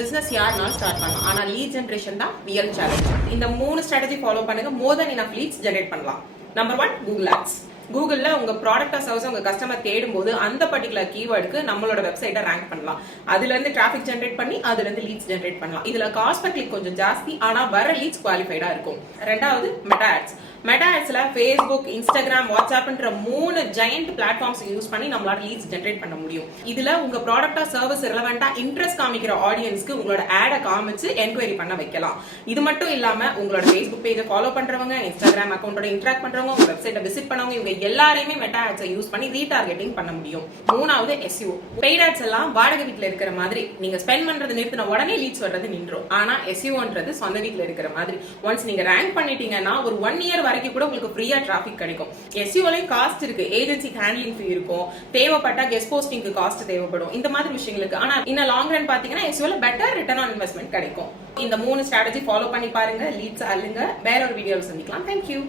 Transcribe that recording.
Business யாருனாலும் start பண்ணலாம். ஆனா லீட் ஜெனரேஷன் தான் ரியல் சேலஞ்ச். இந்த 3 ஸ்ட்ராட்டஜி ஃபாலோ பண்ணுங்க, more then enough leads generate பண்ணலாம். Number 1, Google ads. கூகுள்ல உங்க ப்ராடக்ட் சர்வீஸ் உங்க கஸ்டமர் தேடும் போது அந்த பர்டிகுலர் கீவேர்டுக்கு நம்மளோட வெப்சைட்டை ரேங்க் பண்ணலாம். அதுல இருந்து டிராபிக் ஜெனரேட் பண்ணி அதுல இருந்து லீட்ஸ் ஜெனரேட் பண்ணலாம். இதுல காஸ்ட் பர் கிளிக் கொஞ்சம் ஜாஸ்தி, ஆனா வர லீட்ஸ் குவாலிஃபைடா இருக்கும். ரெண்டாவது மெட்டா ஆட்ஸ். மெட்டா ஆட்ஸ்ல ஃபேஸ்புக், இன்ஸ்டாகிராம், வாட்ஸ்அப்ன்ற 3 ஜெயண்ட் பிளாட்ஃபார்ம்ஸ் யூஸ் பண்ணி நம்மளால லீட்ஸ் ஜெனரேட் பண்ண முடியும். இதுல உங்க ப்ராடக்டா சர்வீஸ் ரிலவெண்டா இன்ட்ரெஸ்ட் காமிக்கிற ஆடியன்ஸ்க்கு உங்களோட ஆடை காமிச்சு என்கொயரி பண்ண வைக்கலாம். இது மட்டும் இல்லாம உங்களோட ஃபேஸ்புக் பேஜை ஃபாலோ பண்றவங்க, இன்ஸ்டாகிராம் அக்கௌண்டோட இன்டராக்ட் பண்றவங்க, உங்க வெப்சைட்டை விசிட் பண்ணவங்க, இவங்க எல்லாரையுமே மெட்டா ஆட்ஸை யூஸ் பண்ணி ரீடார்கெட்டிங் பண்ண முடியும். மூணாவது SEO. பெய்ட் ஆட்ஸ் எல்லாம் வாடகை வீட்டுல இருக்கிற மாதிரி நீங்க ஸ்பெண்ட் பண்றது நிறுத்தின உடனே லீட்ஸ் வர்றது நின்றோம். ஆனா SEOன்றது சொந்த வீட்டுல இருக்கிற மாதிரி. ஒன்ஸ் நீங்க ரேங்க் பண்ணிட்டீங்கன்னா ஒரு 1 இயர் வரைக்கும் கூட உங்களுக்கு ஃப்ரீயா டிராபிக் கிடைக்கும். SEOலயும் காஸ்ட் இருக்கு, ஏஜென்சி ஹேண்ட்லிங் ஃபீ இருக்கும், தேவைப்பட்டா கெஸ்ட் போஸ்டிங்க்கு காஸ்ட் தேவைப்படும், இந்த மாதிரி விஷயங்களுக்கு. ஆனா இன்னும் லாங் ரன் பாத்தீங்கன்னா SEOல பெட்டர் ரிட்டர்ன் ஆன் இன்வெஸ்ட்மெண்ட் கிடைக்கும். இந்த 3 ஸ்ட்ராட்டஜி ஃபாலோ பண்ணி பாருங்க, லீட்ஸ் அள்ளுங்க. வேற ஒரு வீடியோல சந்திக்கலாம். தேங்க்யூ.